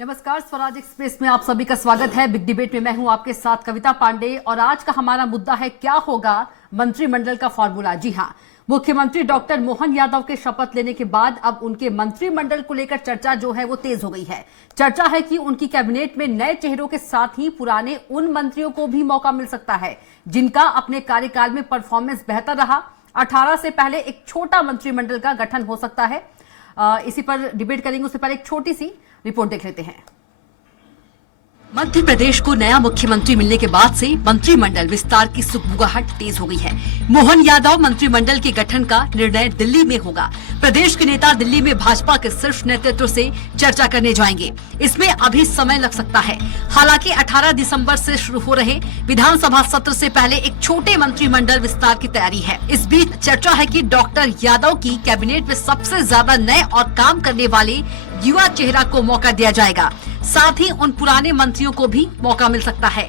नमस्कार, स्वराज एक्सप्रेस में आप सभी का स्वागत है। बिग डिबेट में मैं हूं आपके साथ कविता पांडे और आज का हमारा मुद्दा है क्या होगा मंत्रिमंडल का फॉर्मूला। जी हां, मुख्यमंत्री डॉक्टर मोहन यादव के शपथ लेने के बाद अब उनके मंत्रिमंडल को लेकर चर्चा जो है वो तेज हो गई है। चर्चा है कि उनकी कैबिनेट में नए चेहरों के साथ ही पुराने उन मंत्रियों को भी मौका मिल सकता है जिनका अपने कार्यकाल में परफॉर्मेंस बेहतर रहा। 18 से पहले एक छोटा मंत्रिमंडल का गठन हो सकता है। इसी पर डिबेट करेंगे। उससे पहले एक छोटी सी रिपोर्ट देख लेते हैं। मध्य प्रदेश को नया मुख्यमंत्री मिलने के बाद से मंत्रिमंडल विस्तार की सुगबुगाहट तेज हो गई है। मोहन यादव मंत्रिमंडल के गठन का निर्णय दिल्ली में होगा। प्रदेश के नेता दिल्ली में भाजपा के शीर्ष नेतृत्व से चर्चा करने जाएंगे। इसमें अभी समय लग सकता है। हालांकि 18 दिसंबर से शुरू हो रहे विधानसभा सत्र से पहले एक छोटे मंत्रिमंडल विस्तार की तैयारी है। इस बीच चर्चा है कि डॉक्टर यादव की कैबिनेट में सबसे ज्यादा नए और काम करने वाले युवा चेहरा को मौका दिया जाएगा। साथ ही उन पुराने मंत्रियों को भी मौका मिल सकता है।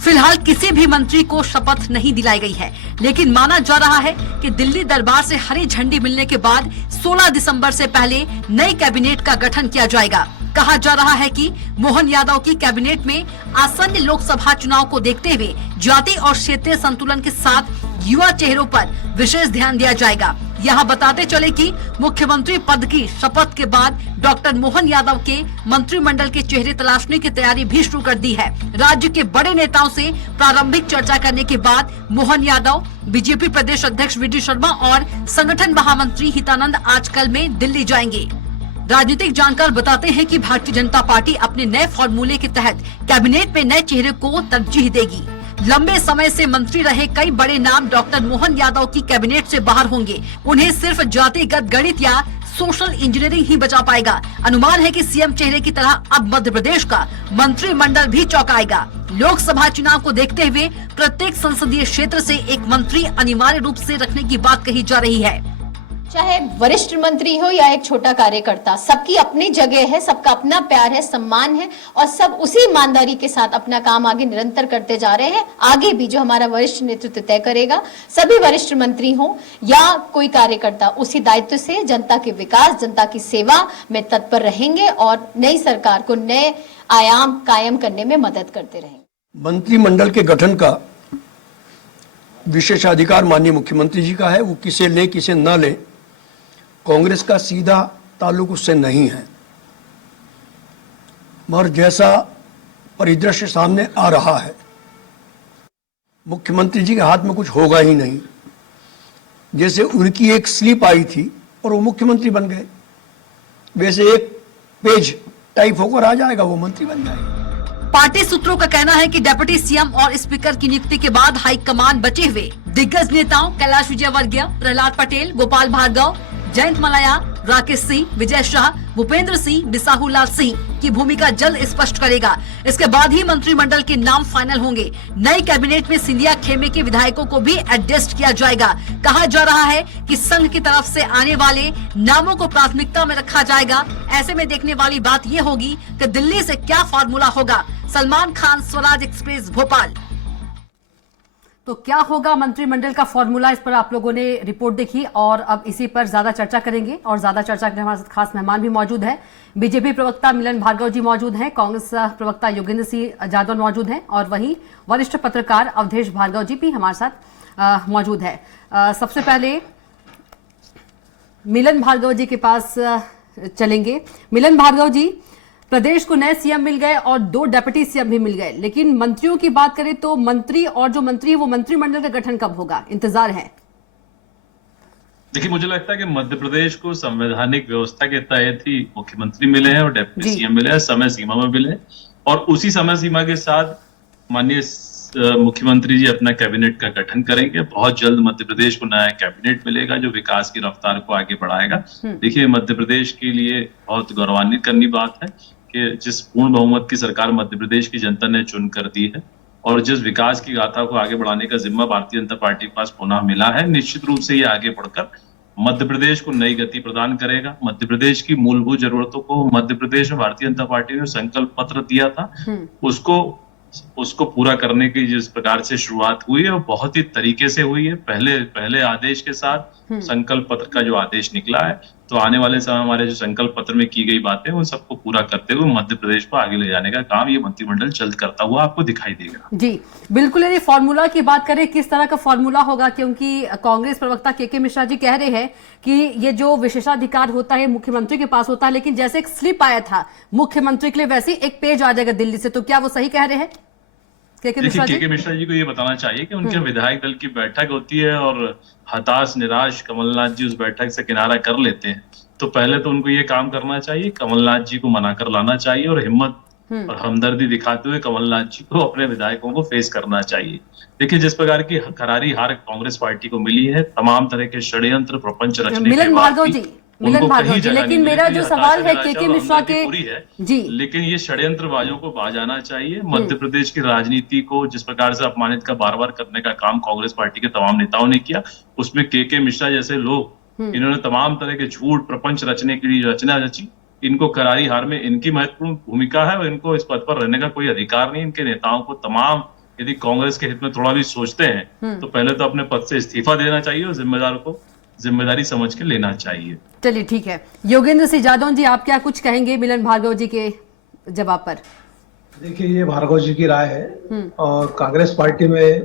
फिलहाल किसी भी मंत्री को शपथ नहीं दिलाई गई है, लेकिन माना जा रहा है कि दिल्ली दरबार से हरी झंडी मिलने के बाद 16 दिसंबर से पहले नई कैबिनेट का गठन किया जाएगा। कहा जा रहा है कि मोहन यादव की कैबिनेट में आसन्न लोकसभा चुनाव को देखते हुए जाति और क्षेत्रीय संतुलन के साथ युवा चेहरों पर विशेष ध्यान दिया जाएगा। यहाँ बताते चले कि मुख्यमंत्री पद की शपथ के बाद डॉक्टर मोहन यादव के मंत्रिमंडल के चेहरे तलाशने की तैयारी भी शुरू कर दी है। राज्य के बड़े नेताओं से प्रारंभिक चर्चा करने के बाद मोहन यादव, बीजेपी प्रदेश अध्यक्ष वी.डी. शर्मा और संगठन महामंत्री हितानंद आज कल में दिल्ली जाएंगे। राजनीतिक जानकार बताते हैं कि भारतीय जनता पार्टी अपने नए फॉर्मूले के तहत कैबिनेट में नए चेहरे को तरजीह देगी। लंबे समय से मंत्री रहे कई बड़े नाम डॉक्टर मोहन यादव की कैबिनेट से बाहर होंगे। उन्हें सिर्फ जातिगत गणित या सोशल इंजीनियरिंग ही बचा पाएगा। अनुमान है कि सीएम चेहरे की तरह अब मध्य प्रदेश का मंत्रिमंडल भी चौंकाएगा। लोकसभा चुनाव को देखते हुए प्रत्येक संसदीय क्षेत्र से एक मंत्री अनिवार्य रूप से रखने की बात कही जा रही है। चाहे वरिष्ठ मंत्री हो या एक छोटा कार्यकर्ता, सबकी अपनी जगह है, सबका अपना प्यार है, सम्मान है और सब उसी ईमानदारी के साथ अपना काम आगे निरंतर करते जा रहे हैं। आगे भी जो हमारा वरिष्ठ नेतृत्व तय करेगा, सभी वरिष्ठ मंत्री हो या कोई कार्यकर्ता उसी दायित्व से जनता के विकास, जनता की सेवा में तत्पर रहेंगे और नई सरकार को नए आयाम कायम करने में मदद करते रहेंगे। मंत्रिमंडल के गठन का विशेषाधिकार माननीय मुख्यमंत्री जी का है। वो किसे ले किसे न ले, कांग्रेस का सीधा ताल्लुक उससे नहीं है। मगर जैसा परिदृश्य सामने आ रहा है, मुख्यमंत्री जी के हाथ में कुछ होगा ही नहीं। जैसे उनकी एक स्लिप आई थी और वो मुख्यमंत्री बन गए, वैसे एक पेज टाइप होकर आ जाएगा, वो मंत्री बन जाएगा। पार्टी सूत्रों का कहना है कि डिप्टी सीएम और स्पीकर की नियुक्ति के बाद हाईकमान बचे हुए दिग्गज नेताओं कैलाश विजयवर्गीय, प्रहलाद पटेल, गोपाल भार्गव, जयंत मलाया, राकेश सिंह, विजय शाह, भूपेंद्र सिंह, बिसाहूलाल सिंह की भूमिका जल्द स्पष्ट करेगा। इसके बाद ही मंत्रिमंडल के नाम फाइनल होंगे। नई कैबिनेट में सिंधिया खेमे के विधायकों को भी एडजस्ट किया जाएगा। कहा जा रहा है कि संघ की तरफ से आने वाले नामों को प्राथमिकता में रखा जाएगा। ऐसे में देखने वाली बात यह होगी कि दिल्ली से क्या फॉर्मूला होगा। सलमान खान, स्वराज एक्सप्रेस, भोपाल। तो क्या होगा मंत्रिमंडल का फॉर्मूला, इस पर आप लोगों ने रिपोर्ट देखी और अब इसी पर ज्यादा चर्चा करेंगे। और ज्यादा चर्चा के लिए हमारे साथ खास मेहमान भी मौजूद है। बीजेपी प्रवक्ता मिलन भार्गव जी मौजूद हैं, कांग्रेस प्रवक्ता योगेंद्र सिंह जादव मौजूद हैं और वहीं वरिष्ठ पत्रकार अवधेश भार्गव जी भी हमारे साथ मौजूद है। सबसे पहले मिलन भार्गव जी के पास चलेंगे। मिलन भार्गव जी, प्रदेश को नए सीएम मिल गए और 2 डिप्टी सीएम भी मिल गए, लेकिन मंत्रियों की बात करें तो मंत्री और जो मंत्री है वो मंत्रिमंडल का गठन कब होगा, इंतजार है? देखिए, मुझे लगता है कि मध्य प्रदेश को संवैधानिक व्यवस्था के तहत ही मुख्यमंत्री मिले हैं और डिप्टी सीएम मिले हैं, समय सीमा में मिले और उसी समय सीमा के साथ माननीय मुख्यमंत्री जी अपना कैबिनेट का गठन करेंगे। बहुत जल्द मध्य प्रदेश को नया कैबिनेट मिलेगा जो विकास की रफ्तार को आगे बढ़ाएगा। देखिए, मध्य प्रदेश के लिए बहुत गौरवान्वित करनी बात है कि जिस पूर्ण बहुमत की सरकार मध्य प्रदेश की जनता ने चुन कर दी है और जिस विकास की गाथा को आगे बढ़ाने का जिम्मा भारतीय जनता पार्टी के पास पुनः मिला है, निश्चित रूप से ये आगे बढ़कर मध्य प्रदेश को नई गति प्रदान करेगा। मध्य प्रदेश की मूलभूत जरूरतों को मध्य प्रदेश में भारतीय जनता पार्टी ने संकल्प पत्र दिया था, उसको पूरा करने की जिस प्रकार से शुरुआत हुई है वो बहुत ही तरीके से हुई है। पहले आदेश के साथ संकल्प पत्र का जो आदेश निकला है, तो आने वाले समय हमारे जो संकल्प पत्र में की गई बातें उन सबको पूरा करते हुए मध्य प्रदेश को आगे ले जाने का काम ये मंत्रिमंडल जल्द करता हुआ आपको दिखाई देगा। जी बिल्कुल। यदि फॉर्मूला की बात करें, किस तरह का फॉर्मूला होगा, क्योंकि कांग्रेस प्रवक्ता के मिश्रा जी कह रहे हैं कि ये जो विशेषाधिकार होता है मुख्यमंत्री के पास होता है, लेकिन जैसे एक स्लिप आया था मुख्यमंत्री के लिए वैसे एक पेज आ जाएगा दिल्ली से, तो क्या वो सही कह रहे हैं के मिश्रा जी? के मिश्रा जी को ये बताना चाहिए कि उनके विधायक दल की बैठक होती है और हताश निराश कमलनाथ जी उस बैठक से किनारा कर लेते हैं, तो पहले तो उनको ये काम करना चाहिए, कमलनाथ जी को मनाकर लाना चाहिए और हिम्मत और हमदर्दी दिखाते हुए कमलनाथ जी को अपने विधायकों को फेस करना चाहिए। देखिए, जिस प्रकार की करारी हार कांग्रेस पार्टी को मिली है, तमाम तरह के षड्यंत्र प्रपंच रचने के मिलन बाद भार्गव भी जी, उनको मिलन भार्गव कहीं जी, जगह लेकिन नहीं मेरा मिली। जो हताशा, सवाल है निराशा के और मिश्रा हमदर्दी के पूरी है, जी, लेकिन ये षड्यंत्रबाजों को बाज आना चाहिए। मध्य प्रदेश की राजनीति को जिस प्रकार से अपमानित का बार बार करने का काम कांग्रेस पार्टी के तमाम नेताओं ने किया, उसमें के मिश्रा जैसे लोग इन्होंने तमाम तरह के झूठ प्रपंच रचने के लिए रचना रची। इनको करारी हार में इनकी महत्वपूर्ण भूमिका है और इनको इस पद पर रहने का कोई अधिकार नहीं। इनके नेताओं को तमाम, यदि कांग्रेस के हित में थोड़ा भी सोचते हैं तो पहले तो अपने पद से इस्तीफा देना चाहिए और जिम्मेदार को जिम्मेदारी समझ के लेना चाहिए। चलिए ठीक है। योगेंद्र सिंह जादव जी, आप क्या कुछ कहेंगे मिलन भार्गव जी के जवाब पर? देखिए, ये भार्गव जी की राय है और कांग्रेस पार्टी में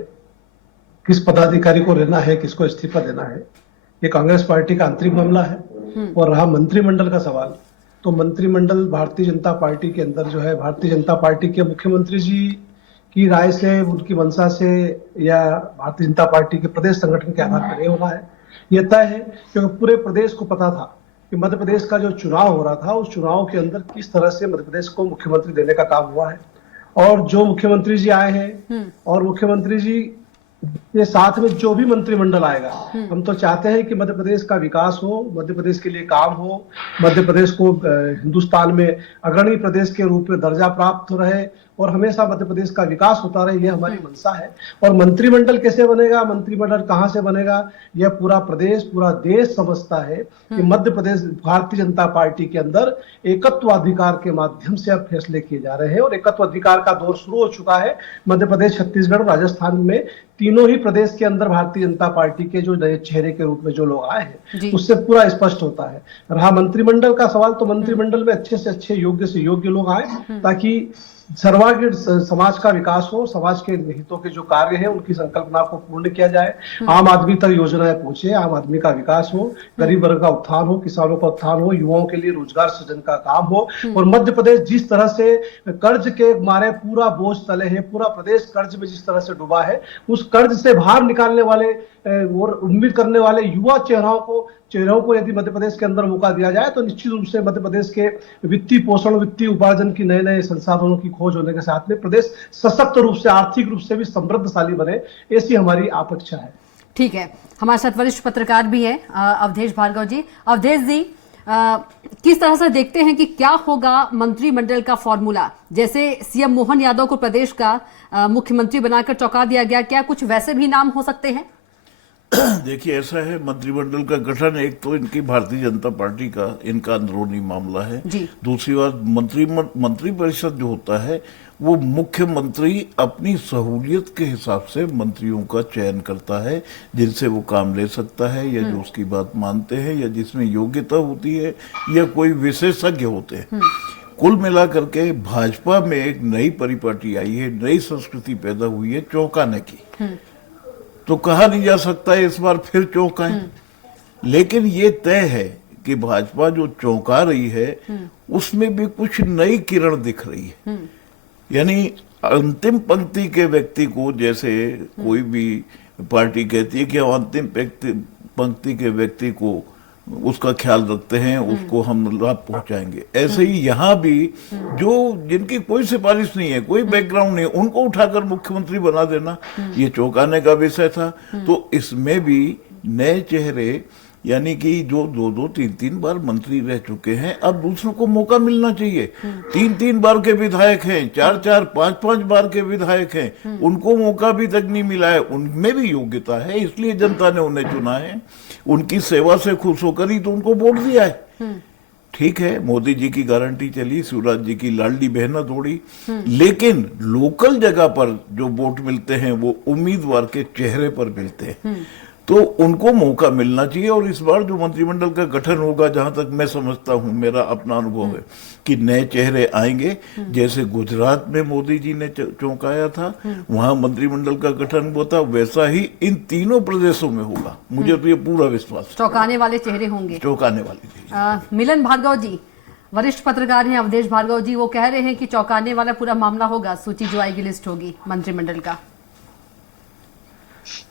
किस पदाधिकारी को रहना है, किसको इस्तीफा देना है, ये कांग्रेस पार्टी का आंतरिक मामला है। और रहा मंत्रिमंडल का सवाल, तो मंत्रिमंडल भारतीय जनता पार्टी के अंदर जो है, भारतीय जनता पार्टी के मुख्यमंत्री जी की राय से, उनकी मंशा से या भारतीय जनता पार्टी के प्रदेश संगठन के आधार पर नहीं होना है, यह तय है। क्योंकि पूरे प्रदेश को पता था कि मध्य प्रदेश का जो चुनाव हो रहा था, उस चुनाव के अंदर किस तरह से मध्य प्रदेश को मुख्यमंत्री देने का काम हुआ है। और जो मुख्यमंत्री जी आए हैं और मुख्यमंत्री जी के साथ में जो भी मंत्रिमंडल आएगा, हम तो चाहते हैं कि मध्य प्रदेश का विकास हो, मध्य प्रदेश के लिए काम हो, मध्य प्रदेश को हिंदुस्तान में अग्रणी प्रदेश के रूप में दर्जा प्राप्त हो रहे और हमेशा मध्य प्रदेश का विकास होता रहे, यह हमारी मंशा है। और मंत्रिमंडल कैसे बनेगा, मंत्रिमंडल कहां से बनेगा, यह पूरा प्रदेश, पूरा देश समझता है कि मध्य प्रदेश भारतीय जनता पार्टी के अंदर एकत्व अधिकार के माध्यम से अब फैसले किए जा रहे हैं और एकत्व अधिकार का दौर शुरू हो चुका है। मध्य प्रदेश, छत्तीसगढ़ और राजस्थान में तीनों ही प्रदेश के अंदर भारतीय जनता पार्टी के जो नए चेहरे के रूप में जो लोग आए हैं, उससे पूरा स्पष्ट होता है। रहा मंत्रिमंडल का सवाल, तो मंत्रिमंडल में अच्छे से अच्छे, योग्य से योग्य लोग आए ताकि सर्वांगीण समाज का विकास हो, समाज के हितों के जो कार्य हैं उनकी संकल्पना को पूर्ण किया जाए, आम आदमी तक योजनाएं पहुंचे, आम आदमी का विकास हो, गरीब वर्ग का उत्थान हो, किसानों का उत्थान हो, युवाओं के लिए रोजगार सृजन का काम हो। और मध्य प्रदेश जिस तरह से कर्ज के मारे पूरा बोझ तले है, पूरा प्रदेश कर्ज में जिस तरह से डूबा है, उस कर्ज से बाहर निकालने वाले और उम्मीद करने वाले युवा चेहरों को यदि मध्य प्रदेश के अंदर मौका दिया जाए तो निश्चित रूप से मध्य प्रदेश के वित्तीय पोषण, वित्तीय उपार्जन की नए नए संसाधनों की खोज होने के साथ में प्रदेश सशक्त रूप से, आर्थिक रूप से भी समृद्धशाली बने, ऐसी हमारी अपेक्षा है। ठीक है, हमारे साथ वरिष्ठ पत्रकार भी है अवधेश भार्गव जी। अवधेश जी, किस तरह से देखते हैं कि क्या होगा मंत्रिमंडल का फॉर्मूला? जैसे सीएम मोहन यादव को प्रदेश का मुख्यमंत्री बनाकर चौंका दिया गया, क्या कुछ वैसे भी नाम हो सकते हैं? देखिए, ऐसा है, मंत्रिमंडल का गठन एक तो इनकी भारतीय जनता पार्टी का, इनका अंदरूनी मामला है। दूसरी बात, मंत्रिपरिषद जो होता है वो मुख्यमंत्री अपनी सहूलियत के हिसाब से मंत्रियों का चयन करता है, जिनसे वो काम ले सकता है या जो उसकी बात मानते हैं या जिसमें योग्यता होती है या कोई विशेषज्ञ होते हैं। कुल मिलाकर के भाजपा में एक नई परिपाटी आई है, नई संस्कृति पैदा हुई है चौंकाने की। तो कहा नहीं जा सकता है इस बार फिर चौंकाएं, लेकिन ये तय है कि भाजपा जो चौंका रही है उसमें भी कुछ नई किरण दिख रही है। यानी अंतिम पंक्ति के व्यक्ति को, जैसे कोई भी पार्टी कहती है कि हम अंतिम पंक्ति के व्यक्ति को, उसका ख्याल रखते हैं, उसको हम लाभ पहुंचाएंगे, ऐसे ही यहाँ भी जो जिनकी कोई सिफारिश नहीं है, कोई बैकग्राउंड नहीं, उनको उठाकर मुख्यमंत्री बना देना, ये चौंकाने का विषय था। तो इसमें भी नए चेहरे, यानी कि जो 2-2, 3-3 बार मंत्री रह चुके हैं, अब दूसरों को मौका मिलना चाहिए। 3-3 बार के विधायक हैं, 4-4, 5-5 बार के विधायक हैं, उनको मौका भी तक नहीं मिला है। उनमें भी योग्यता है, इसलिए जनता ने उन्हें चुना है, उनकी सेवा से खुश होकर ही तो उनको वोट दिया है। ठीक है, मोदी जी की गारंटी चली, शिवराज जी की लाडली बहना दौड़ी, लेकिन लोकल जगह पर जो वोट मिलते हैं वो उम्मीदवार के चेहरे पर मिलते हैं। तो उनको मौका मिलना चाहिए। और इस बार जो मंत्रिमंडल का गठन होगा, जहां तक मैं समझता हूं, मेरा अपना अनुभव है कि नए चेहरे आएंगे। जैसे गुजरात में मोदी जी ने चौंकाया था, वहां मंत्रिमंडल का गठन हुआ था, वैसा ही इन तीनों प्रदेशों में होगा। मुझे तो ये पूरा विश्वास है। चौंकाने वाले चेहरे होंगे, चौंकाने वाली थी। मिलन भार्गव जी, वरिष्ठ पत्रकार हैं अवधेश भार्गव जी, वो कह रहे हैं कि चौंकाने वाला पूरा मामला होगा, सूची जो आएगी, लिस्ट होगी मंत्रिमंडल का।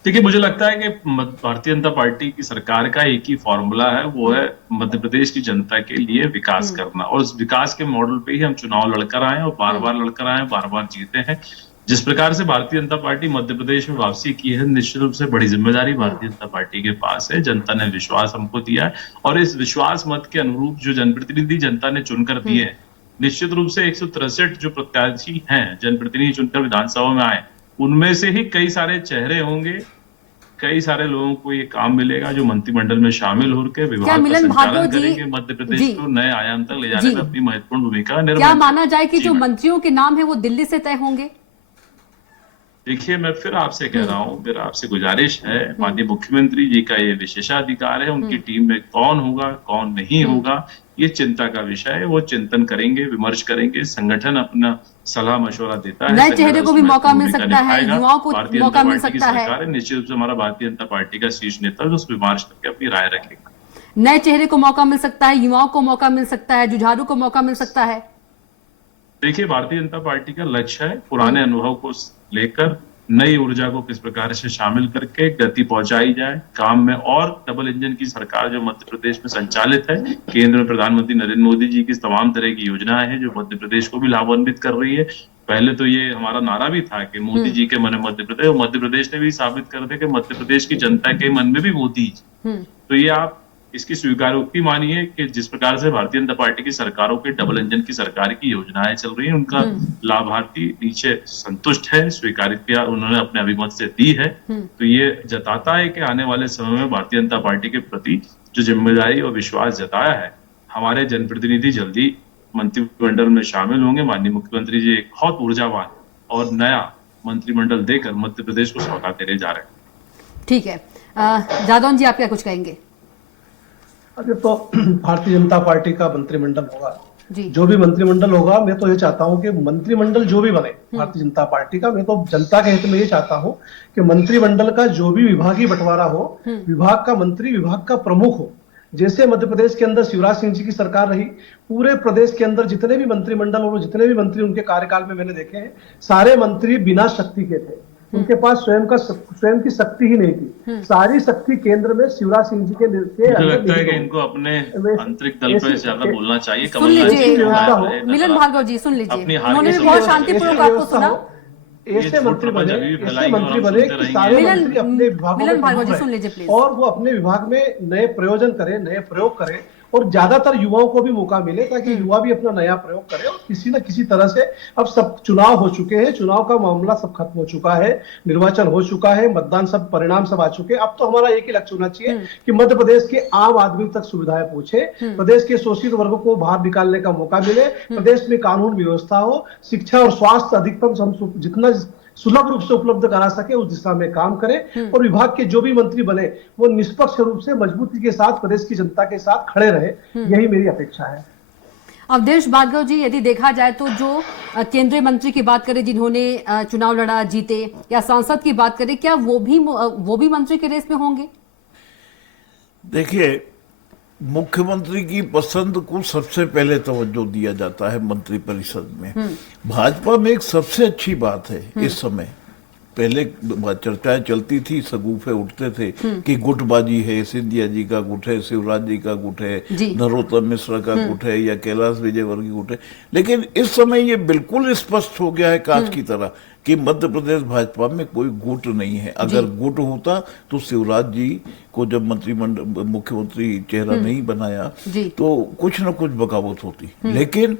देखिए, मुझे लगता है कि भारतीय जनता पार्टी की सरकार का एक ही फॉर्मूला है, वो है मध्य प्रदेश की जनता के लिए विकास करना। और उस विकास के मॉडल पे ही हम चुनाव लड़कर आए और बार बार लड़कर आए, बार बार जीते हैं। जिस प्रकार से भारतीय जनता पार्टी मध्य प्रदेश में वापसी की है, निश्चित रूप से बड़ी जिम्मेदारी भारतीय जनता पार्टी के पास है। जनता ने विश्वास हमको दिया है और इस विश्वास मत के अनुरूप जो जनप्रतिनिधि जनता ने चुनकर दिए, निश्चित रूप से 163 जो प्रत्याशी हैं जनप्रतिनिधि चुनकर विधानसभा में आए, उनमें से ही कई सारे चेहरे होंगे, कई सारे लोगों को ये काम मिलेगा जो मंत्रिमंडल में शामिल होकर विभाग का संचालन करेंगे, मध्य प्रदेश को नए आयाम तक ले जाने में अपनी महत्वपूर्ण भूमिका निर्वहन। क्या माना जाए कि जो मंत्रियों के नाम है वो दिल्ली से तय होंगे? देखिए, मैं फिर आपसे कह रहा हूँ, फिर आपसे गुजारिश है, माननीय मुख्यमंत्री जी का ये विशेषाधिकार है, उनकी टीम में कौन होगा कौन नहीं होगा ये चिंता का विषय है। वो चिंतन करेंगे, विमर्श करेंगे, संगठन अपना सलाह मशवरा देता है, नए चेहरे को भी मौका मिल सकता है, युवाओं को मौका मिल सकता है। निश्चित रूप से हमारा भारतीय जनता पार्टी का शीर्ष नेता उस विमर्श करके अपनी राय रखेगा। नए चेहरे को मौका मिल सकता है, युवाओं को मौका मिल सकता है, जुझारू को मौका मिल सकता है। देखिए, भारतीय जनता पार्टी का लक्ष्य है पुराने अनुभव को लेकर नई ऊर्जा को किस प्रकार से शामिल करके गति पहुंचाई जाए काम में। और डबल इंजन की सरकार जो मध्य प्रदेश में संचालित है, केंद्र में प्रधानमंत्री नरेंद्र मोदी जी की तमाम तरह की योजनाएं हैं जो मध्य प्रदेश को भी लाभान्वित कर रही है। पहले तो ये हमारा नारा भी था कि मोदी जी के मन में मध्य प्रदेश, और मध्य प्रदेश ने भी साबित कर दिया कि मध्य प्रदेश की जनता के मन में भी मोदी जी। तो ये आप इसकी स्वीकारोक्ति मानिए कि जिस प्रकार से भारतीय जनता पार्टी की सरकारों के डबल इंजन की सरकार की योजनाएं चल रही हैं, उनका लाभार्थी नीचे संतुष्ट है, स्वीकारित किया उन्होंने अपने अभिमत से दी है। तो ये जताता है कि आने वाले समय में भारतीय जनता पार्टी के प्रति जो जिम्मेदारी और विश्वास जताया है, हमारे जनप्रतिनिधि जल्दी मंत्रिमंडल में शामिल होंगे। माननीय मुख्यमंत्री जी एक बहुत ऊर्जावान और नया मंत्रिमंडल देकर मध्य प्रदेश को सौगात देने जा रहे हैं। ठीक है, जादौन जी, आप क्या कुछ कहेंगे? अभी तो भारतीय जनता पार्टी का मंत्रिमंडल होगा, जी। जो भी मंत्रिमंडल होगा, मैं तो ये चाहता हूं कि मंत्रिमंडल जो भी बने भारतीय जनता पार्टी का, मैं तो जनता के हित में ये चाहता हूं कि मंत्रिमंडल का जो भी विभागीय बंटवारा हो, विभाग का मंत्री विभाग का प्रमुख हो। जैसे मध्य प्रदेश के अंदर शिवराज सिंह जी की सरकार रही, पूरे प्रदेश के अंदर जितने भी मंत्रिमंडल और जितने भी मंत्री उनके कार्यकाल में मैंने देखे हैं, सारे मंत्री बिना शक्ति के थे, उनके पास स्वयं की शक्ति ही नहीं थी। सारी शक्ति केंद्र में शिवराज सिंह जी के मुझे लगता है कि इनको अपने आंतरिक दल पे ज्यादा बोलना चाहिए। सुन लीजिए मिलन भार्गव जी, सुन लीजिए, उन्होंने भी बहुत शांतिपूर्वक आपको सुना। ऐसे मंत्री बने कि सारे मंत्री अपने विभागों में सुन लीजिए प्लीज, और वो अपने विभाग में नए प्रयोजन करें, नए प्रयोग करें, और ज्यादातर युवाओं को भी मौका मिले ताकि युवा भी अपना नया प्रयोग करें। और किसी न किसी तरह से अब सब चुनाव हो चुके हैं, चुनाव का मामला सब खत्म हो चुका है, निर्वाचन हो चुका है, मतदान सब परिणाम सब आ चुके हैं। अब तो हमारा एक ही लक्ष्य होना चाहिए कि मध्य प्रदेश के आम आदमी तक सुविधाएं पहुंचे, प्रदेश के शोषित वर्ग को बाहर निकालने का मौका मिले, प्रदेश में कानून व्यवस्था हो, शिक्षा और स्वास्थ्य अधिकतम जितना सुलभ रूप से उपलब्ध करा सके उस दिशा में काम करें। और विभाग के जो भी मंत्री बने वो निष्पक्ष रूप से मजबूती के साथ प्रदेश की जनता के साथ खड़े रहे, यही मेरी अपेक्षा है। अवधेश भार्गव जी, यदि देखा जाए तो जो केंद्रीय मंत्री की बात करें जिन्होंने चुनाव लड़ा, जीते, या सांसद की बात करें, क्या वो भी मंत्री के रेस में होंगे? देखिए, मुख्यमंत्री की पसंद को सबसे पहले तवज्जो दिया जाता है मंत्री परिषद में। भाजपा में एक सबसे अच्छी बात है इस समय, पहले चर्चाएं चलती थी, सगुफे उठते थे कि गुटबाजी है, सिंधिया जी का गुट है, शिवराज जी का गुट है, नरोत्तम मिश्रा का गुट है, या कैलाश विजयवर्गीय गुट है। लेकिन इस समय ये बिल्कुल स्पष्ट हो गया है कांच की तरह कि मध्य प्रदेश भाजपा में कोई गुट नहीं है। अगर गुट होता तो शिवराज जी को जब मुख्यमंत्री चेहरा नहीं बनाया तो कुछ न कुछ बगावत होती। लेकिन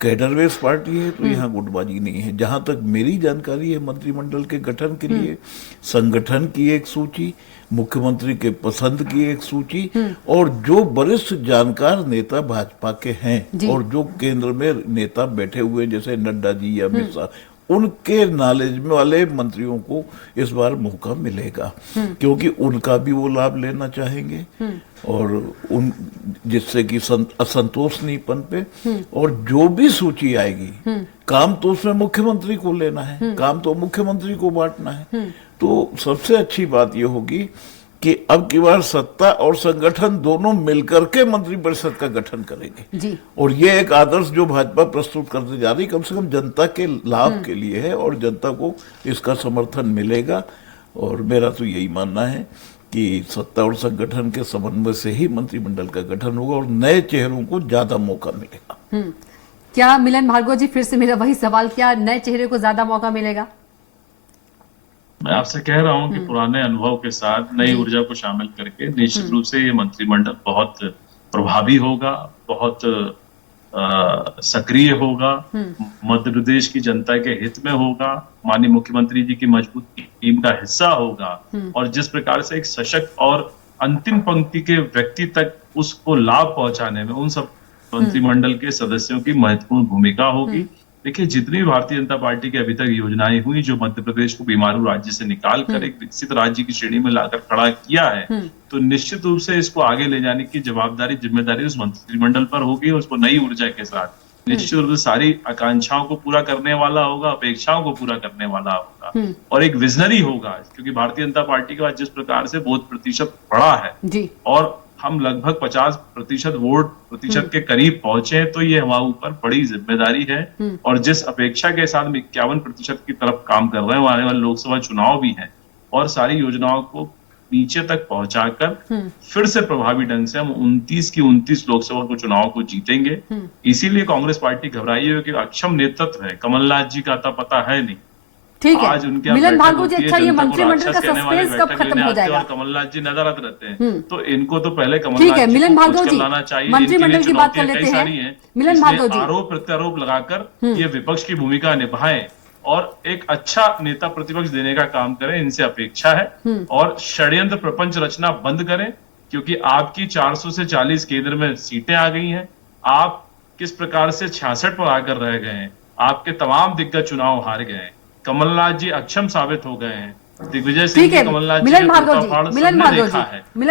कैडर बेस पार्टी है तो यहाँ गुटबाजी नहीं है। जहां तक मेरी जानकारी है, मंत्रिमंडल के गठन के लिए संगठन की एक सूची, मुख्यमंत्री के पसंद की एक सूची, और जो वरिष्ठ जानकार नेता भाजपा के हैं और जो केंद्र में नेता बैठे हुए जैसे नड्डा जी या मिश्रा, उनके नॉलेज में वाले मंत्रियों को इस बार मौका मिलेगा, क्योंकि उनका भी वो लाभ लेना चाहेंगे और उन जिससे कि असंतोष नहीं पनपे। और जो भी सूची आएगी, काम तो उसमें मुख्यमंत्री को लेना है, काम तो मुख्यमंत्री को बांटना है। तो सबसे अच्छी बात यह होगी कि अब की बार सत्ता और संगठन दोनों मिलकर के मंत्रिपरिषद का गठन करेंगे जी। और ये एक आदर्श जो भाजपा प्रस्तुत करने जा रही, कम से कम जनता के लाभ के लिए है और जनता को इसका समर्थन मिलेगा। और मेरा तो यही मानना है कि सत्ता और संगठन के समन्वय से ही मंत्रिमंडल का गठन होगा और नए चेहरों को ज्यादा मौका मिलेगा। क्या मिलन भार्गव जी, फिर से मेरा वही सवाल, क्या नए चेहरे को ज्यादा मौका मिलेगा? मैं आपसे कह रहा हूं कि पुराने अनुभव के साथ नई ऊर्जा को शामिल करके निश्चित रूप से ये मंत्रिमंडल बहुत प्रभावी होगा, बहुत सक्रिय होगा, मध्य प्रदेश की जनता के हित में होगा, माननीय मुख्यमंत्री जी की मजबूत टीम का हिस्सा होगा। और जिस प्रकार से एक सशक्त और अंतिम पंक्ति के व्यक्ति तक उसको लाभ पहुंचाने में उन सब मंत्रिमंडल के सदस्यों की महत्वपूर्ण भूमिका होगी। देखिए, जितनी भारतीय जनता पार्टी की अभी तक योजनाएं हुई जो मध्य प्रदेश को बीमारू राज्य से निकाल कर एक विकसित राज्य की श्रेणी में लाकर खड़ा किया है, तो निश्चित रूप से इसको आगे ले जाने की जवाबदारी, जिम्मेदारी उस मंत्रिमंडल पर होगी। उसको नई ऊर्जा के साथ निश्चित रूप से सारी आकांक्षाओं को पूरा करने वाला होगा, अपेक्षाओं को पूरा करने वाला होगा और एक विजनरी होगा। क्योंकि भारतीय जनता पार्टी के पास जिस प्रकार से वोट प्रतिशत बढ़ा है जी। और हम लगभग 50% वोट प्रतिशत के करीब पहुंचे हैं, तो ये हमारे ऊपर बड़ी जिम्मेदारी है। और जिस अपेक्षा के साथ 51% की तरफ काम कर रहे हैं, आने वाले लोकसभा चुनाव भी है और सारी योजनाओं को नीचे तक पहुंचाकर फिर से प्रभावी ढंग से हम 29 की 29 लोकसभा को चुनाव को जीतेंगे। इसीलिए कांग्रेस पार्टी घबराई है कि अक्षम नेतृत्व है, कमलनाथ जी का आता पता है नहीं। ठीक है आज उनके मिलन भार्गव जी, अच्छा ये मंत्रिमंडल का सस्पेंस कब खत्म हो जाएगा? कमलनाथ जी नदारद रहते हैं, तो इनको तो पहले कमलनाथ ठीक है जी मिलन को भार्गव खोज कर जी, लाना चाहिए। मंत्रिमंडल की बात कर लेते हैं। मिलन भार्गव जी, आरोप प्रत्यारोप लगाकर ये विपक्ष की भूमिका निभाएं और एक अच्छा नेता प्रतिपक्ष देने का काम करें, इनसे अपेक्षा है। और षड्यंत्र प्रपंच रचना बंद करें, क्योंकि आपकी 400 से 40 केंद्र में सीटें आ गई हैं। आप किस प्रकार से 66 पर आकर रह गए हैं, आपके तमाम दिग्गज चुनाव हार गए हैं, कमलनाथ जी अक्षम साबित हो गए हैं, दिग्विजय सिंह जी, कमलनाथ जी, मिलन भार्गव जी, मिलन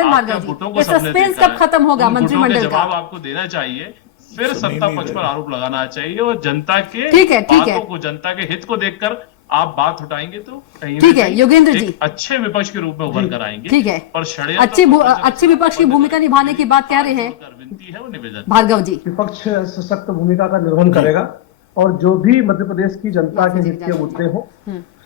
भार्गव जी, ये सस्पेंस कब खत्म होगा मंत्रिमंडल का? जवाब आपको देना चाहिए, फिर सत्ता पक्ष पर आरोप लगाना चाहिए और जनता के बातों को, जनता के हित को देखकर आप बात उठाएंगे तो कहीं ठीक है योगेंद्र जी, अच्छे विपक्ष के रूप में उभर कर आएंगे। ठीक है, पर अच्छी विपक्ष की भूमिका निभाने की बात कह रहे हैं भार्गव जी। विपक्ष सशक्त भूमिका का निर्वहन करेगा और जो भी मध्य प्रदेश की जनता के हित के मुद्दे हो,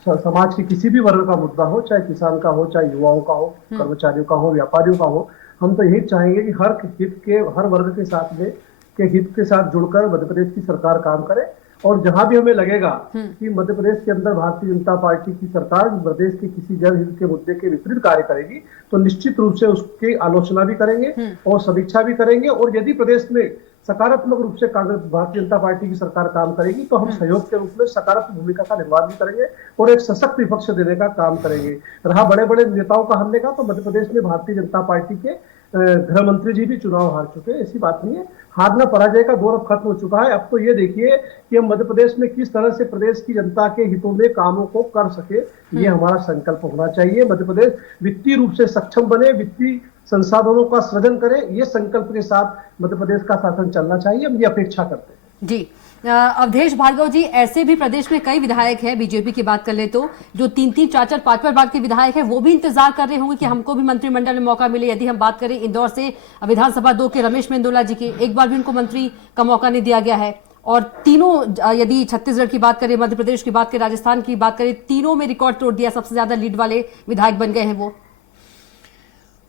समाज के किसी भी वर्ग का मुद्दा हो, चाहे किसान का हो, चाहे युवाओं का हो, कर्मचारियों का हो, व्यापारियों का हो, हम तो यही चाहेंगे कि हर वर्ग के साथ में के हित के साथ जुड़कर मध्य प्रदेश की सरकार काम करे। और जहां भी हमें लगेगा कि मध्य प्रदेश के अंदर भारतीय जनता पार्टी की सरकार प्रदेश के किसी जनहित के मुद्दे के विपरीत कार्य करेगी, तो निश्चित रूप से उसकी आलोचना भी करेंगे और समीक्षा भी करेंगे। और यदि प्रदेश में सकारात्मक रूप से कांग्रेस भारतीय जनता पार्टी की सरकार काम करेगी, तो हम सहयोग के रूप में सकारात्मक भूमिका का निर्वाह भी करेंगे और एक सशक्त विपक्ष देने का काम करेंगे। रहा बड़े बड़े नेताओं का हमने कहा, तो मध्य प्रदेश में भारतीय जनता पार्टी के गृह मंत्री जी भी चुनाव हार चुके हैं, ऐसी बात नहीं है। हारना पराजय का दौर अब खत्म हो चुका है। अब तो ये देखिए कि हम मध्य प्रदेश में किस तरह से प्रदेश की जनता के हितों में कामों को कर सके, ये हमारा संकल्प होना चाहिए। मध्य प्रदेश वित्तीय रूप से सक्षम बने, वित्तीय संसाधनों का सृजन करे, ये संकल्प के साथ मध्य प्रदेश का शासन चलना चाहिए, हम ये अपेक्षा करते हैं। जी अवधेश भार्गव जी, ऐसे भी प्रदेश में कई विधायक हैं, बीजेपी की बात कर ले तो जो 3-3, 4-4, 5-5 बार के विधायक हैं, वो भी इंतजार कर रहे होंगे कि हमको भी मंत्रिमंडल में मौका मिले। यदि हम बात करें इंदौर से विधानसभा 2 के रमेश मेंदोला जी के, एक बार भी उनको मंत्री का मौका नहीं दिया गया है। और तीनों, यदि छत्तीसगढ़ की बात करें, मध्य प्रदेश की बात करें, राजस्थान की बात करें, तीनों में रिकॉर्ड तोड़ दिया, सबसे ज्यादा लीड वाले विधायक बन गए हैं वो।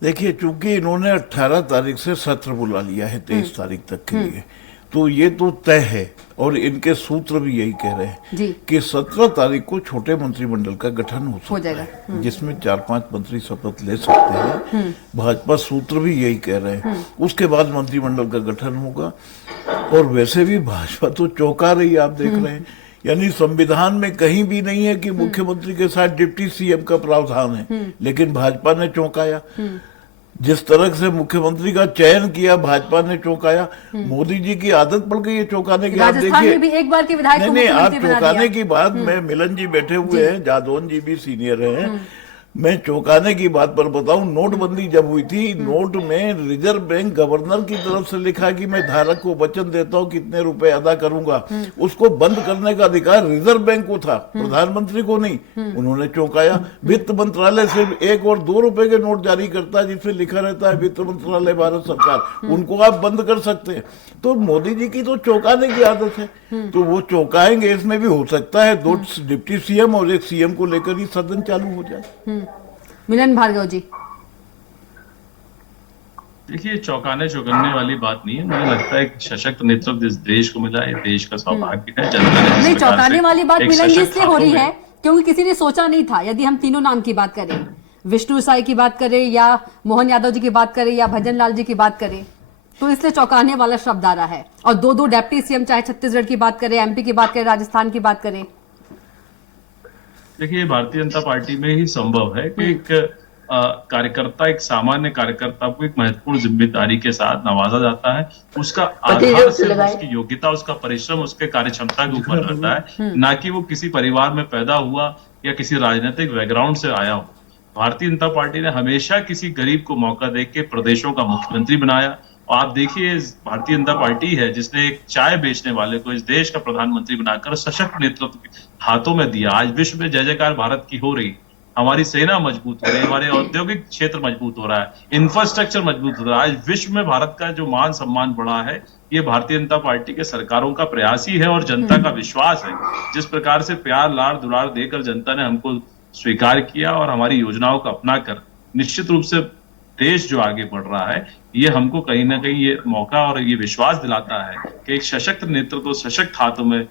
देखिए, चूंकि इन्होंने 18 तारीख से सत्र बुला लिया है 23 तारीख तक के लिए, तो ये तो तय है और इनके सूत्र भी यही कह रहे हैं कि 17 तारीख को छोटे मंत्रिमंडल का गठन हो सकता है, जिसमें 4-5 मंत्री शपथ ले सकते हैं। भाजपा सूत्र भी यही कह रहे हैं। उसके बाद मंत्रिमंडल का गठन होगा। और वैसे भी भाजपा तो चौंका रही है, आप देख रहे हैं। यानी संविधान में कहीं भी नहीं है कि मुख्यमंत्री के साथ डिप्टी सीएम का प्रावधान है, लेकिन भाजपा ने चौंकाया। जिस तरह से मुख्यमंत्री का चयन किया भाजपा ने चौंकाया। मोदी जी की आदत पड़ गई है चौंकाने की। आप राजस्थान देखिए, में भी एक बार के विधायक को नहीं, आप मुख्यमंत्री बना चौंकाने दिया। की बात में, मिलन जी बैठे हुए हैं, जादौन जी भी सीनियर हैं, मैं चौंकाने की बात पर बताऊं, नोटबंदी जब हुई थी, नोट में रिजर्व बैंक गवर्नर की तरफ से लिखा कि मैं धारक को वचन देता हूं कितने रुपए अदा करूंगा। उसको बंद करने का अधिकार रिजर्व बैंक को था, प्रधानमंत्री को नहीं। उन्होंने चौंकाया। वित्त मंत्रालय सिर्फ 1 और 2 रुपए के नोट जारी करता है जिसमें लिखा रहता है वित्त मंत्रालय भारत सरकार, उनको आप बंद कर सकते हैं। तो मोदी जी की तो चौंकाने की आदत है, तो वो चौंकाएंगे। इसमें भी हो सकता है 2 डिप्टी सीएम और 1 सीएम को लेकर ही सदन चालू हो जाए। मिलन भार्गव जी, देखिए, चौंकाने चौंकने वाली बात नहीं है। मुझे लगता है कि सशक्त नेतृत्व इस देश को मिला, ये देश का सौभाग्य है। जनता ने जिस नहीं, प्रकार चौंकाने से वाली बात एक मिलन जी सशक्त इसलिए हो रही हाथों है में- क्योंकि किसी ने सोचा नहीं था। यदि हम तीनों नाम की बात करें, विष्णु साई की बात करें या मोहन यादव जी की बात करें या भजन लाल जी की बात करें, तो इसलिए चौंकाने वाला शब्द आ रहा है। और 2 डिप्टी सीएम, चाहे छत्तीसगढ़ की बात करें, एमपी की बात करें, राजस्थान की बात करें। देखिए, भारतीय जनता पार्टी में ही संभव है कि एक कार्यकर्ता, एक सामान्य कार्यकर्ता को एक महत्वपूर्ण जिम्मेदारी के साथ नवाजा जाता है। उसका आधार सिर्फ उसकी योग्यता, उसका परिश्रम, उसके कार्यक्षमता के ऊपर रहता है, ना कि वो किसी परिवार में पैदा हुआ या किसी राजनीतिक बैकग्राउंड से आया हो। भारतीय जनता पार्टी ने हमेशा किसी गरीब को मौका देके प्रदेशों का मुख्यमंत्री बनाया। और आप देखिए, भारतीय जनता पार्टी है जिसने एक चाय बेचने वाले को इस देश का प्रधानमंत्री बनाकर सशक्त नेतृत्व हाथों में दिया। आज विश्व में जय जयकार भारत की हो रही, हमारी सेना मजबूत हो रही है, हमारे औद्योगिक क्षेत्र मजबूत हो रहा है, इंफ्रास्ट्रक्चर मजबूत हो रहा है। आज विश्व में भारत का जो मान सम्मान बढ़ा है, ये भारतीय जनता पार्टी के सरकारों का प्रयास ही है और जनता का विश्वास है। जिस प्रकार से प्यार, लाड़, दुलार देकर जनता ने हमको स्वीकार किया और हमारी योजनाओं को अपनाकर निश्चित रूप से देश जो आगे बढ़ रहा है, ये हमको कहीं ना कहीं ये मौका और ये विश्वास दिलाता है कि एक सशक्त नेतृत्व, सशक्त हाथों में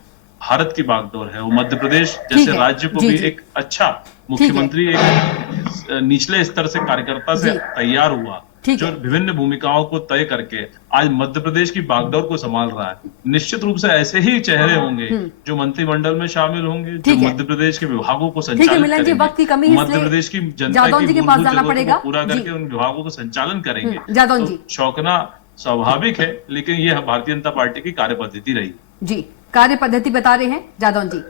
भारत की बागडोर है। वो मध्य प्रदेश जैसे राज्य को भी एक अच्छा मुख्यमंत्री, एक निचले स्तर से कार्यकर्ता से तैयार हुआ, जो विभिन्न भूमिकाओं को तय करके आज मध्य प्रदेश की बागडोर को संभाल रहा है। निश्चित रूप से ऐसे ही चेहरे होंगे जो मंत्रिमंडल में शामिल होंगे, जो मध्य प्रदेश के विभागों को संचालित मिलन जी, वक्त की कमी है, मध्य प्रदेश की जनता जादौन जी की के पास मूलभूत जाना जरूरतों पड़ेगा। को पूरा करके उन विभागों को संचालन करेंगे। जादौन जी, चौंकना स्वाभाविक है, लेकिन यह भारतीय जनता पार्टी की कार्यपद्धति रही। जी, कार्य पद्धति बता रहे हैं जादौन जी।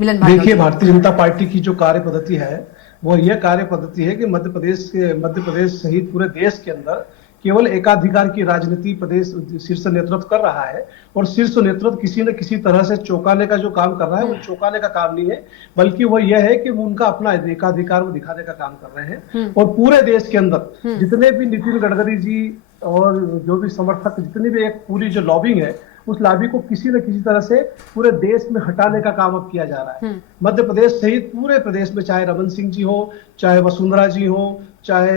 मिलन भार्गव देखिए, जी। भारतीय जनता पार्टी की जो कार्य पद्धति है वो यह कार्य पद्धति है कि मध्य प्रदेश सहित पूरे देश के अंदर केवल एकाधिकार की राजनीति प्रदेश शीर्ष नेतृत्व कर रहा है। और शीर्ष नेतृत्व किसी न किसी तरह से चौंकाने का जो काम कर रहा है, वो चौंकाने का काम नहीं है, बल्कि वो यह है कि वो उनका अपना एकाधिकार वो दिखाने का काम कर रहे हैं। और पूरे देश के अंदर जितने भी नितिन गडकरी जी और जो भी समर्थक, जितनी भी एक पूरी जो लॉबिंग है, उस लॉबी को किसी न किसी तरह से पूरे देश में हटाने का काम अब किया जा रहा है। मध्य प्रदेश सहित पूरे प्रदेश में, चाहे रमन सिंह जी हो, चाहे वसुंधरा जी हो, चाहे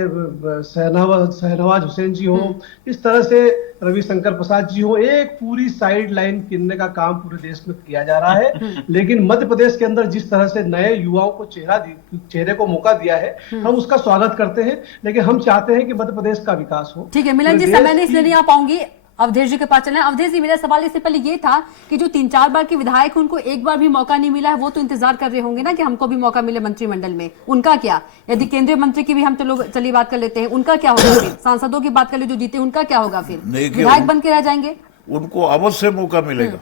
शहनवाज हुसैन जी हो, इस तरह से रविशंकर प्रसाद जी हो, एक पूरी साइड लाइन गिनने का काम पूरे देश में किया जा रहा है। लेकिन मध्य प्रदेश के अंदर जिस तरह से नए युवाओं को चेहरे को मौका दिया है, हम उसका स्वागत करते हैं। लेकिन हम चाहते हैं कि मध्य प्रदेश का विकास हो। ठीक है मिलन जी, समय नहीं इसलिए नहीं आ पाऊंगी, अवधेश जी के पास चलना है। अवधेश जी, मेरा सवाल इससे पहले ये था कि जो 3-4 बार के विधायक हैं, उनको एक बार भी मौका नहीं मिला है, वो तो इंतजार कर रहे होंगे ना कि हमको भी मौका मिले मंत्रिमंडल में। उनका क्या? यदि केंद्रीय मंत्री की भी हम चलिए बात कर लेते हैं, उनका क्या होगा फिर? सांसदों की बात कर ले जो जीते, उनका क्या होगा फिर? विधायक बन के रह जाएंगे? उनको अवश्य मौका मिलेगा,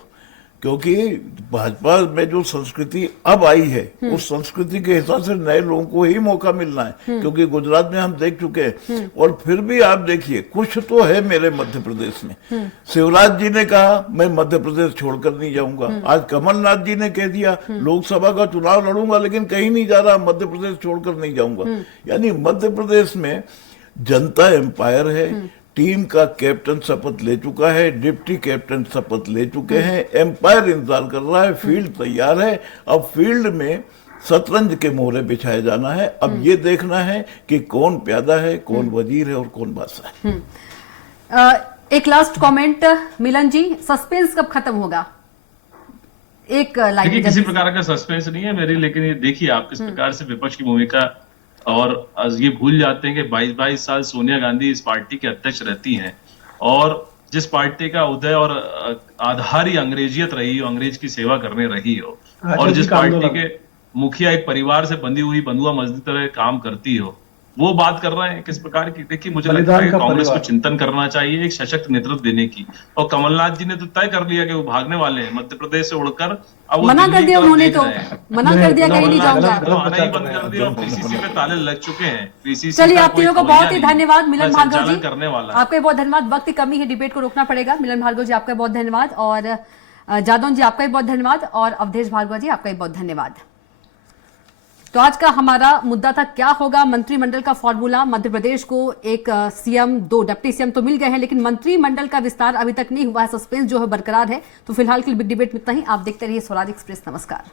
क्योंकि भाजपा में जो संस्कृति अब आई है, उस संस्कृति के हिसाब से नए लोगों को ही मौका मिलना है। क्योंकि गुजरात में हम देख चुके हैं। और फिर भी आप देखिए, कुछ तो है मेरे मध्य प्रदेश में। शिवराज जी ने कहा मैं मध्य प्रदेश छोड़कर नहीं जाऊंगा। आज कमलनाथ जी ने कह दिया लोकसभा का चुनाव लड़ूंगा लेकिन कहीं नहीं जा रहा, मध्य प्रदेश छोड़कर नहीं जाऊंगा। यानी मध्य प्रदेश में जनता एम्पायर है। टीम का कैप्टन शपथ ले चुका है, डिप्टी कैप्टन शपथ ले चुके हैं, एम्पायर इंतजार कर रहा है, फील्ड तैयार है। अब फील्ड में शतरंज के मोहरे बिछाए जाना है। अब ये देखना है कि कौन प्यादा है, कौन वजीर है और कौन बादशाह है। एक लास्ट कमेंट मिलन जी, सस्पेंस कब खत्म होगा? एक लाइन। देखिए, किसी प्रकार का सस्पेंस नहीं है मेरी, लेकिन ये देखिए आप किस प्रकार से विपक्ष की भूमिका, और ये भूल जाते हैं कि 22 साल सोनिया गांधी इस पार्टी के अध्यक्ष रहती हैं, और जिस पार्टी का उदय और आधार ही अंग्रेजियत रही हो, अंग्रेज की सेवा करने रही हो, और जिस पार्टी के मुखिया एक परिवार से बंधी हुई बंधुआ मजदूर तरह काम करती हो, वो बात कर रहे हैं किस प्रकार की। देखिए मुझे लगता बलिदान है कि का कांग्रेस को परिवार। चिंतन करना चाहिए एक सशक्त नेतृत्व देने की। और कमलनाथ जी ने तो तय कर लिया कि वो भागने वाले हैं मध्य प्रदेश से उड़कर, अब वो मना कर दिल्ली दिया की तरफ उन्होंने, देख तो रहे हैं। मना कर दिया, कहीं नहीं गलत- जाऊंगा। गलत- तो आना ही बंद प्रचार कर दिया और पीसीसी पे ताले लग चुके हैं। पीसीसी चलिए का आप कोई तीनों को खवैया बहुत ही नहीं, धन्यवाद। मिलन ना भार्गव संचालन जी, करने वाला है। आपका बहुत धन्यवाद। वक्त की कमी है, डिबेट को रोकना पड़ेगा। मिलन भार्गव जी आपका बहुत धन्यवाद, और जादौन जी आपका भी बहुत धन्यवाद, और अवधेश भार्गव जी आपका भी बहुत धन्यवाद। तो आज का हमारा मुद्दा था क्या होगा मंत्रिमंडल का फॉर्मूला। मध्य प्रदेश को एक सीएम, 2 डिप्टी सीएम तो मिल गए हैं, लेकिन मंत्रिमंडल का विस्तार अभी तक नहीं हुआ है। सस्पेंस जो है बरकरार है। तो फिलहाल के लिए बिग डिबेट में इतना ही। आप देखते रहिए स्वराज एक्सप्रेस। नमस्कार।